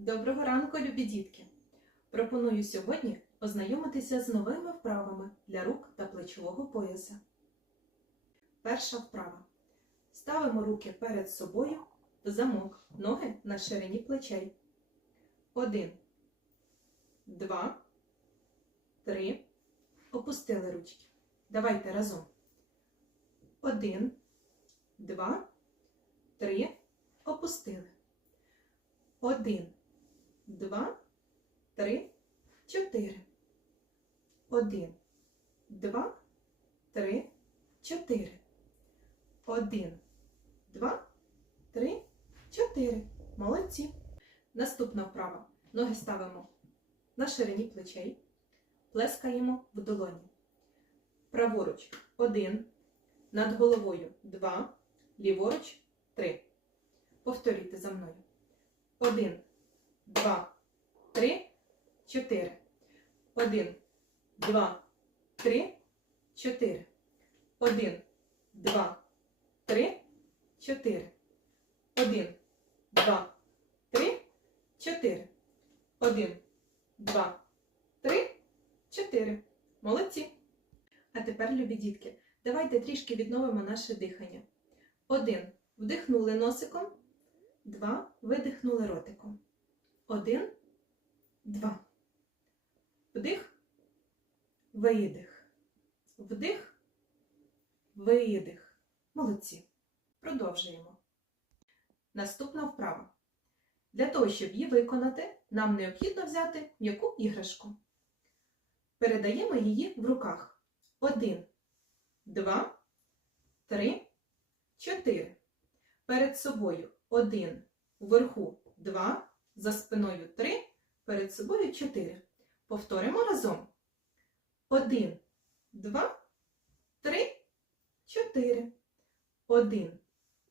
Доброго ранку, любі дітки! Пропоную сьогодні ознайомитися з новими вправами для рук та плечового пояса. Перша вправа. Ставимо руки перед собою в замок, ноги на ширині плечей. Один, два, три. Опустили ручки. Давайте разом. Один, два, три. Опустили. Один, два, три, чотири. Один, два, три, чотири. Один, два, три, чотири. Молодці. Наступна вправа. Ноги ставимо на ширині плечей. Плескаємо в долоні. Праворуч один. Над головою два. Ліворуч три. Повторюйте за мною. Один, два, три, чотири. Один, два, три, чотири. Один, два, три, чотири. Один, два, три, чотири. Один, два, три, чотири. Молодці. А тепер, любі дітки, давайте трішки відновимо наше дихання. Один. Вдихнули носиком. Два. Видихнули ротиком. Один, два. Вдих, видих. Вдих, видих. Молодці. Продовжуємо. Наступна вправа. Для того, щоб її виконати, нам необхідно взяти м'яку іграшку. Передаємо її в руках. Один, два, три, чотири. Перед собою один, вверху два, за спиною три, перед собою чотири. Повторимо разом. Один, два, три, чотири. Один,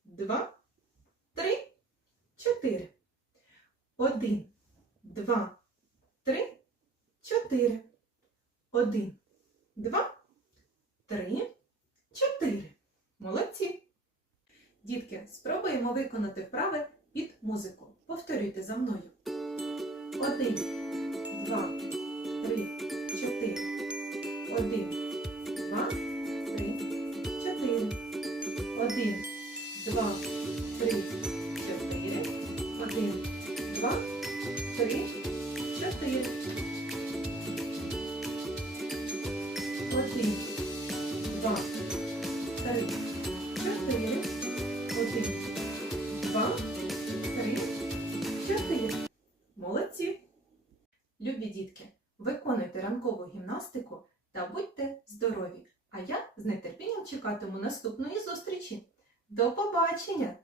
два, три, чотири. Один, два, три, чотири. Один, два, три, чотири. Молодці. Дітки, спробуємо виконати вправи під музику. Повторюйте за мною. Один, два, три, чотири. Один, два, три, чотири. Один, два, три, чотири. Один, два, три, чотири. Один, два, три, чотири. Один, Любі дітки, виконуйте ранкову гімнастику та будьте здорові! А я з нетерпінням чекатиму наступної зустрічі. До побачення!